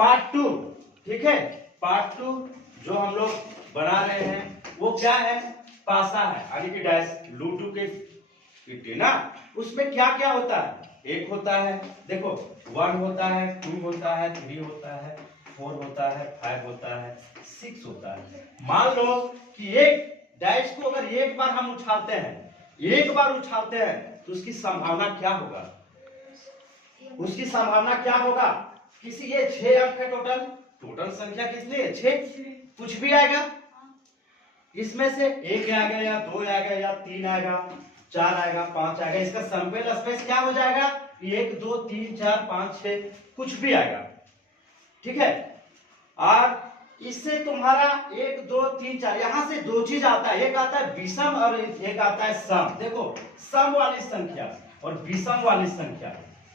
Part 2, ठीक है। Part 2 जो हम लोग बना रहे हैं वो क्या है, पासा है, आगे की डाइस लूडो के पिट्टी ना। उसमें क्या क्या होता है, एक होता है, देखो 1 होता है, 2 होता है, 3 होता है, 4 होता है, 5 होता है, 6 होता है। मान लो कि एक डाइस को अगर एक बार हम उछालते हैं तो उसकी संभावना क्या होगा, उसकी संभावना क्या होगा, किसी ये 6 अंक है, टोटल संख्या कितनी है, 6। कुछ भी आएगा इसमें से, 1 आएगा या 2 आएगा या 3 आएगा, 4 आएगा, 5 आएगा, इसका सैंपल स्पेस क्या हो जाएगा, 1 2 3 4 5 6, कुछ भी आएगा, ठीक है। और इससे तुम्हारा 1 2 3 4 यहां से 2 चीज आता है, एक आता है विषम और एक आता है सम। देखो सम वाली संख्या और विषम वाली संख्या,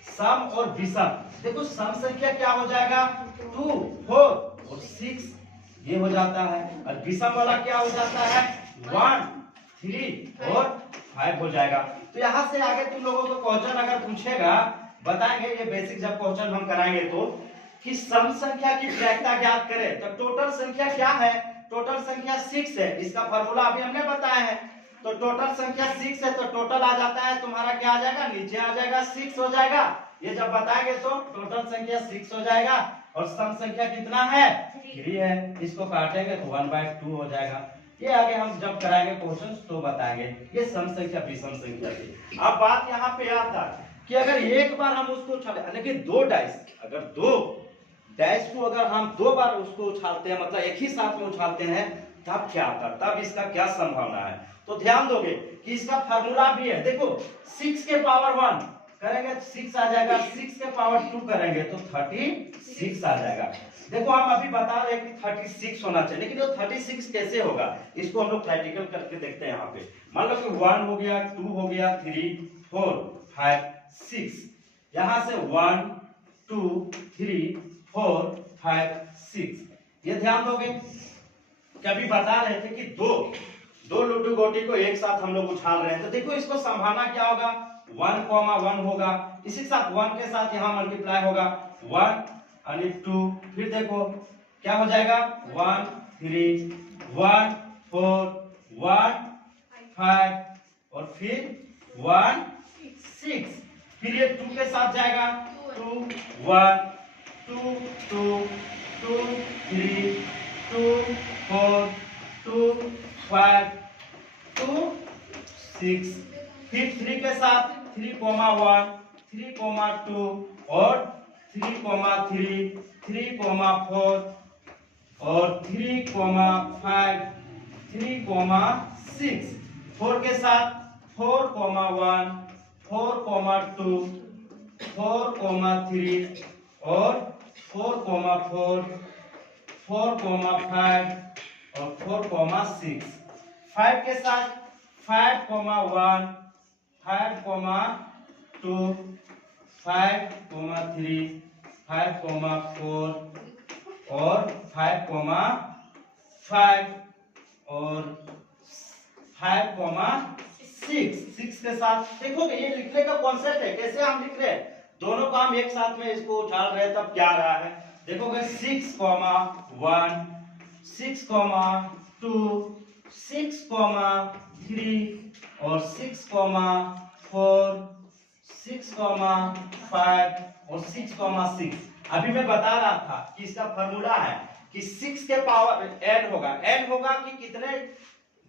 सम और विषम। देखो सम संख्या क्या हो जाएगा, 2 4 और 6 ये हो जाता है, और विषम वाला क्या हो जाता है, 1 3 और 5 हो जाएगा। तो यहाँ से आगे तुम लोगों को क्वेश्चन अगर पूछेगा, बताएंगे ये बेसिक जब क्वेश्चन हम कराएंगे तो, कि सम संख्या की प्रायिकता ज्ञात करें। तो टोटल संख्या क्या है, टोटल संख्या 6 है, इसका फॉर्मूला अभी हमने बताया है। तो टोटल संख्या 6 है, तो टोटल आ जाता है तुम्हारा क्या आ जाएगा, नीचे आ जाएगा 6 हो जाएगा। ये जब बताएंगे तो टोटल संख्या 6 हो जाएगा, और सम संख्या कितना है, 3 है। इसको काटेंगे तो 1/2 हो जाएगा। ये आगे हम जब कराएंगे क्वेश्चन तो बताएंगे। ये सम संख्या विषम संख्या की। अब बात यहाँ पे आता है कि अगर एक बार हम उसको उछाले, लेकिन 2 डाइस, अगर 2 डाइस को अगर हम 2 बार उसको उछालते हैं, मतलब एक ही साथ में उछालते हैं, तब क्या आता है, तब इसका क्या संभावना है। तो ध्यान दोगे कि इसका फार्मूला भी है। देखो 6 के पावर 1 करेंगे 6 आ जाएगा, 6 के पावर 2 करेंगे तो 36 आ जाएगा। देखो हम अभी बता रहे हैं कि 36 होना चाहिए, लेकिन वो 36 कैसे होगा, इसको हम लोग प्रैक्टिकल करके देखते हैं। यहाँ पे मान लो कि 1 हो गया, 2 हो गया, 3 4 5 6, यहाँ से 1 2 3 4 5 6, ये ध्यान दोगे। कभी बता रहे थे कि दो लूडो गोटी को एक साथ हम लोग उछाल रहे हैं, तो देखो इसको संभावना क्या होगा, 1,1 होगा, इसी के साथ 1 के साथ यहाँ मल्टीप्लाई होगा, 1 और 2, फिर देखो क्या हो जाएगा, 1 3 1 4 1 5 और फिर 1 6, फिर ये 2 के साथ जाएगा, 2 1 2 2 2 3 2 4 2 5 2 6, फिर 3 के साथ 3,1 3,2 और 3,3 3,4 और 3,5 3,6, 4 के साथ 4,1 4,2 4,3 और 4,4 4,5 और 4,6, 5 के साथ 5,1 5,2 5,3 5,4 और 5,5 और 5,6, 6 के साथ। देखोगे ये लिखने का कॉन्सेप्ट है, कैसे हम लिख रहे हैं, दोनों को हम एक साथ में इसको उछाल रहे हैं, तब क्या आ रहा है, देखोगे 6,1 6,2 6,3 और 6,4 6,5 और 6,6। अभी मैं बता रहा था कि इसका फॉर्मूला है कि 6 के पावर n होगा कि कितने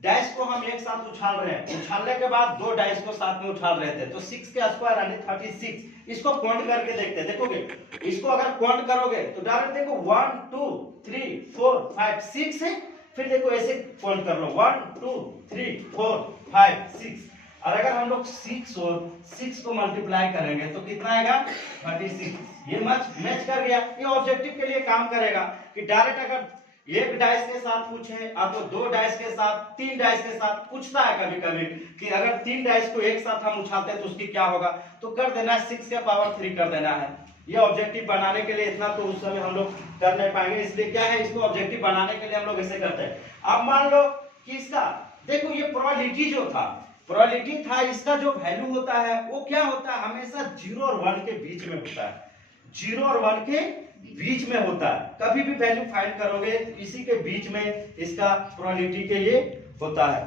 डाइस को हम एक साथ उछाल रहे हैं, उछालने के बाद 2 डाइस को साथ में उछाल रहे थे, तो 6 के स्क्वायर यानी 36। इसको काउंट करके देखते हैं, देखोगे इसको अगर काउंट करोगे तो डायरेक्ट देखो 1 2 3 4 5 6 है, फिर देखो ऐसे काउंट कर लो 1 2 3 4 5 6, और अगर हम लोग 6 और 6 को मल्टीप्लाई करेंगे तो कितना आएगा, 36। ये मैच कर गया। ये ऑब्जेक्टिव के लिए काम करेगा कि डायरेक्ट अगर एक डाइस के साथ पूछे, आप तो 2 डाइस के साथ, 3 डाइस के साथ पूछता है कभी कभी कि अगर 3 डाइस को एक साथ हम उछालते हैं तो उसकी क्या होगा, तो कर देना है 6 के पावर 3 कर देना है। ये ऑब्जेक्टिव बनाने के लिए इतना तो उस समय हम लोग कर नहीं पाएंगे, इसलिए क्या है, इसको ऑब्जेक्टिव बनाने के लिए हम लोग ऐसे करते हैं। अब मान लो कि इसका देखो ये प्रोबेबिलिटी जो था, प्रोबेबिलिटी था, इसका जो वैल्यू होता है वो क्या होता है, हमेशा 0 और 1 के बीच में होता है। 0 और 1 के बीच में होता है। कभी भी वैल्यू फाइंड करोगे इसी के बीच में इसका प्रोबेबिलिटी के ये होता है।